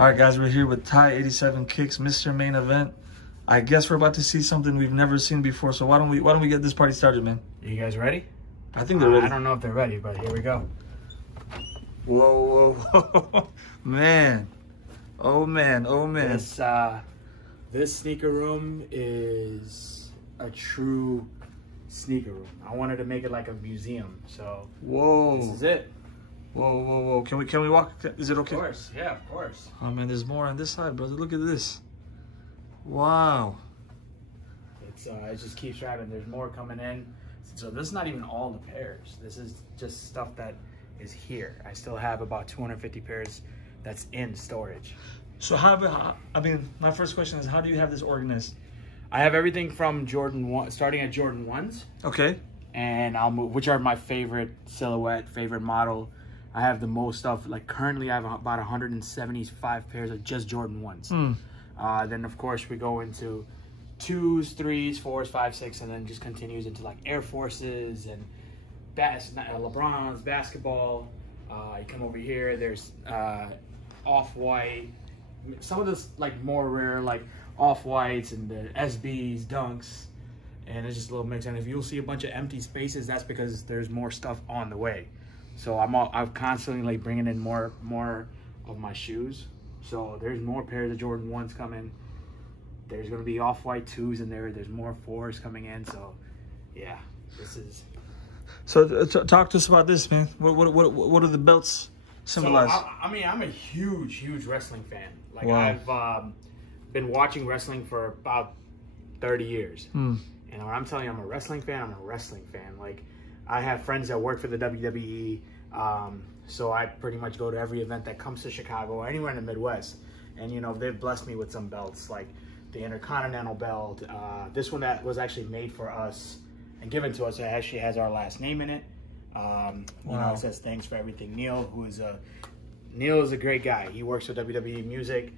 All right, guys, we're here with Tai87kicks, Mr. Main Event. I guess we're about to see something we've never seen before. So why don't we get this party started, man? You guys ready? I think they're ready. I don't know if they're ready, but here we go. Whoa, whoa, whoa, man! Oh man, oh man! This sneaker room is a true sneaker room. I wanted to make it like a museum, so whoa, this is it. Whoa, whoa, whoa! Can we walk? Is it okay? Of course, yeah, of course. Oh man, there's more on this side, brother. Look at this. Wow. It just keeps driving. There's more coming in. So this is not even all the pairs. This is just stuff that is here. I still have about 250 pairs that's in storage. So my first question is, how do you have this organized? I have everything from Jordan 1, starting at Jordan 1s. Okay. And I'll move, which are my favorite silhouette, favorite model. I have the most of, like currently I have about 175 pairs of just Jordan 1s. Then of course we go into 2s, 3s, 4s, 5s, 6, and then just continues into like Air Forces and LeBron's, basketball. You come over here, there's Off-White, some of this like more rare like Off-Whites and the SBs, Dunks, and it's just a little mix. And if you'll see a bunch of empty spaces, that's because there's more stuff on the way. So I'm constantly like bringing in more of my shoes. So there's more pairs of Jordan 1s coming. There's going to be Off-White 2s in there. There's more 4s coming in. So yeah, this is. So talk to us about this, man. What are the belts symbolize? So, I mean, I'm a huge wrestling fan. Like wow. I've been watching wrestling for about 30 years. And when I'm telling you I'm a wrestling fan, I'm a wrestling fan. Like I have friends that work for the WWE. So I pretty much go to every event that comes to Chicago or anywhere in the Midwest. And, you know, they've blessed me with some belts, like the Intercontinental belt. This one that was actually made for us and given to us, it actually has our last name in it. You know, it says thanks for everything, Neil, Neil is a great guy. He works with WWE Music.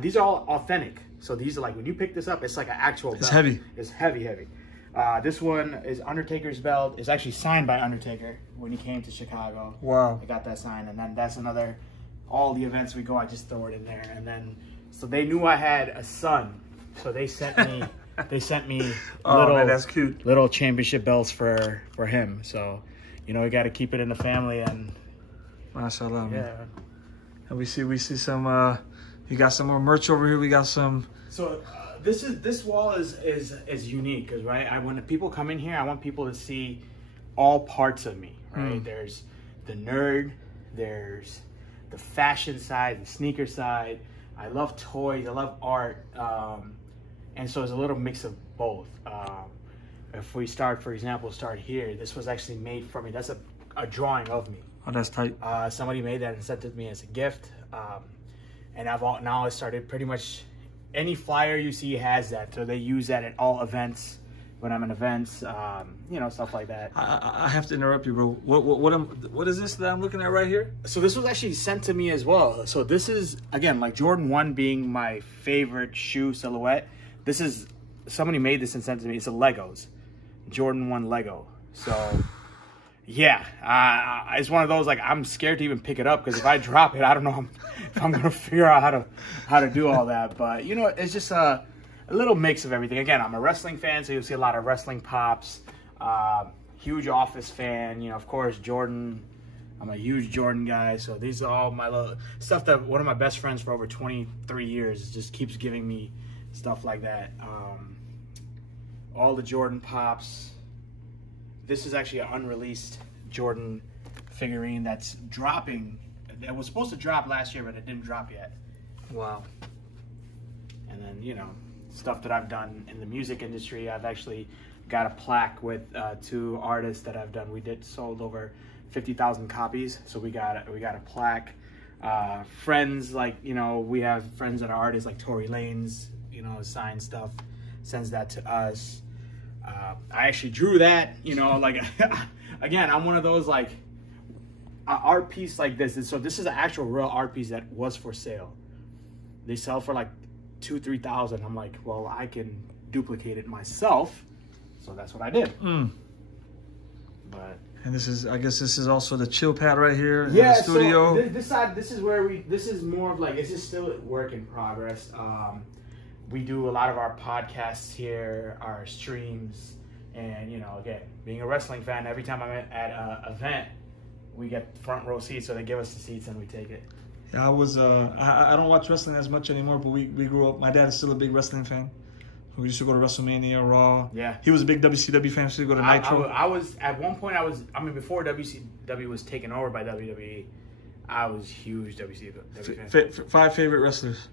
These are all authentic. So these are like, when you pick this up, it's like an actual belt. It's heavy. It's heavy. This one is Undertaker's belt. It's actually signed by Undertaker when he came to Chicago. Wow. I got that signed. And then that's another, all the events we go, I just throw it in there. And then, so they knew I had a son. So they sent me, oh, man, that's cute. Little championship belts for him. So, you know, we got to keep it in the family. And mashallah, man. Yeah. And we see some, you got some more merch over here. We got some. So this wall is unique because when people come in here, I want people to see all parts of me. Right? There's the nerd, there's the fashion side, the sneaker side. I love toys, I love art, and so it's a little mix of both. If we start, for example, here. This was actually made for me. That's a drawing of me. Oh, that's tight. Somebody made that and sent it to me as a gift. And now I started pretty much any flyer you see has that. So they use that at all events when I'm in events, you know, stuff like that. I have to interrupt you, bro. What is this that I'm looking at right here? So this was actually sent to me as well. So this is, again, like Jordan 1 being my favorite shoe silhouette. This is, somebody made this and sent it to me. It's a Legos, Jordan 1 Lego. So yeah, it's one of those, like, I'm scared to even pick it up because if I drop it, I don't know if I'm gonna figure out how to do all that. But you know, it's just a little mix of everything. Again, I'm a wrestling fan, so you'll see a lot of wrestling pops. Huge Office fan, you know, of course, Jordan. I'm a huge Jordan guy, so these are all my little stuff that one of my best friends for over 23 years just keeps giving me stuff like that. All the Jordan pops. This is actually an unreleased Jordan figurine that's dropping. It was supposed to drop last year, but it didn't drop yet. Wow. And then, you know, stuff that I've done in the music industry. I've actually got a plaque with 2 artists that I've done. We sold over 50,000 copies, so we got a plaque. Friends, like, you know, we have friends that are artists like Tory Lanez, you know, sign stuff, sends that to us. I actually drew that, you know, like, again, I'm one of those, like, an art piece like this. So this is an actual real art piece that was for sale. They sell for like 2,000-3,000. I'm like, well, I can duplicate it myself. So that's what I did. But And this is, I guess this is also the chill pad right here in Yeah, the studio. so this side, this is where this is more of like, this is still work in progress. We do a lot of our podcasts here, our streams, and, you know, again, being a wrestling fan, every time I'm at an event, we get front row seats, so they give us the seats and we take it. Yeah, I don't watch wrestling as much anymore, but we grew up, my dad is still a big wrestling fan. We used to go to WrestleMania, Raw. Yeah. He was a big WCW fan, so he go to Nitro. I was, at one point, before WCW was taken over by WWE, I was huge WCW fan. 5 favorite wrestlers.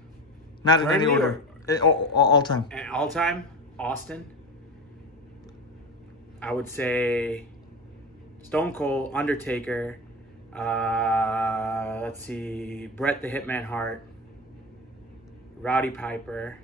Not in any order. All time. And all time, Austin. I would say Stone Cold, Undertaker. Let's see, Bret the Hitman Hart, Rowdy Piper.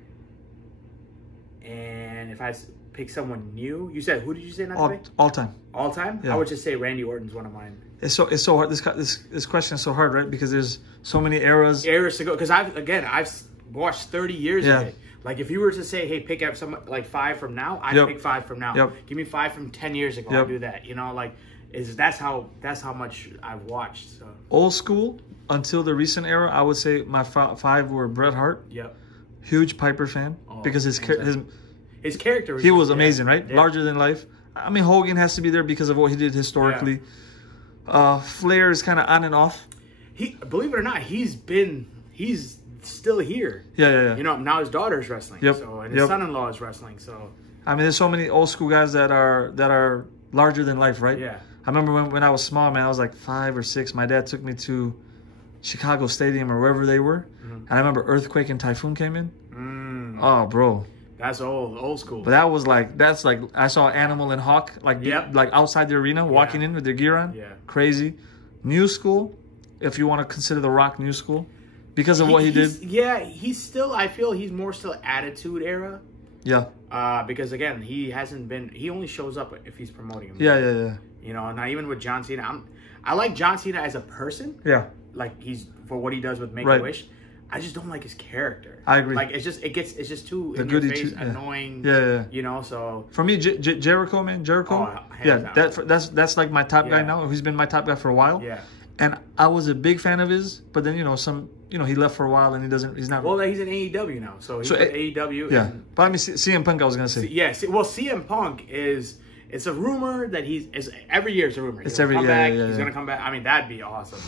And if I pick someone new, you said, who did you say not to pick? All time. All time? Yeah. I would just say Randy Orton's one of mine. It's so hard. This question is so hard, right? Because there's so many eras. Eras to go. Because I've watched 30 years of it. Like if you were to say, hey, pick up some like 5 from now, I'd pick 5 from now. Give me 5 from 10 years ago. I'll do that. You know, like that's how much I've watched. So. Old school until the recent era, I would say my 5 were Bret Hart. Yep. Huge Piper fan because his character. He was amazing, right? Yeah. Larger than life. I mean, Hogan has to be there because of what he did historically. Yeah. Flair is kind of on and off. Believe it or not, he's still here. Yeah. You know, now his daughter's wrestling. Yep. So and his son-in-law is wrestling. So I mean, there's so many old school guys that are larger than life, right? Yeah. I remember when I was small, man, I was like 5 or 6. My dad took me to Chicago Stadium or wherever they were. And I remember Earthquake and Typhoon came in. Oh, bro. That's old school. But that's like I saw Animal and Hawk like outside the arena walking in with their gear on. Yeah. Crazy. New school, if you want to consider The Rock new school, because of what he did. Yeah, he's still, I feel he's more still Attitude Era. Yeah. Because again, he only shows up if he's promoting him. Yeah. You know, not even with John Cena. I like John Cena as a person. Yeah. Like for what he does with Make-A-Wish. I just don't like his character. I agree. Like it's just too in your face, annoying. Yeah. You know, so for me, Jericho, man, that's like my top guy now. He's been my top guy for a while. Yeah. And I was a big fan of his, but then he left for a while and he's not. Well, he's in AEW now, so he's in AEW. Yeah. But I mean, CM Punk, I was gonna say. Well, CM Punk it's a rumor that it's every year it's a rumor. It's every year. He's gonna come back. I mean, that'd be awesome.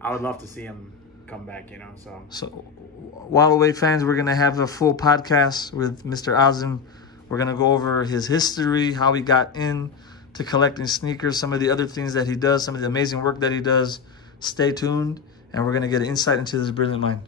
I would love to see him come back, you know. So Wild Away fans, we're gonna have a full podcast with Mr. Azim. We're gonna go over his history, how he got into collecting sneakers, some of the other things that he does, some of the amazing work that he does. Stay tuned, and we're gonna get an insight into this brilliant mind.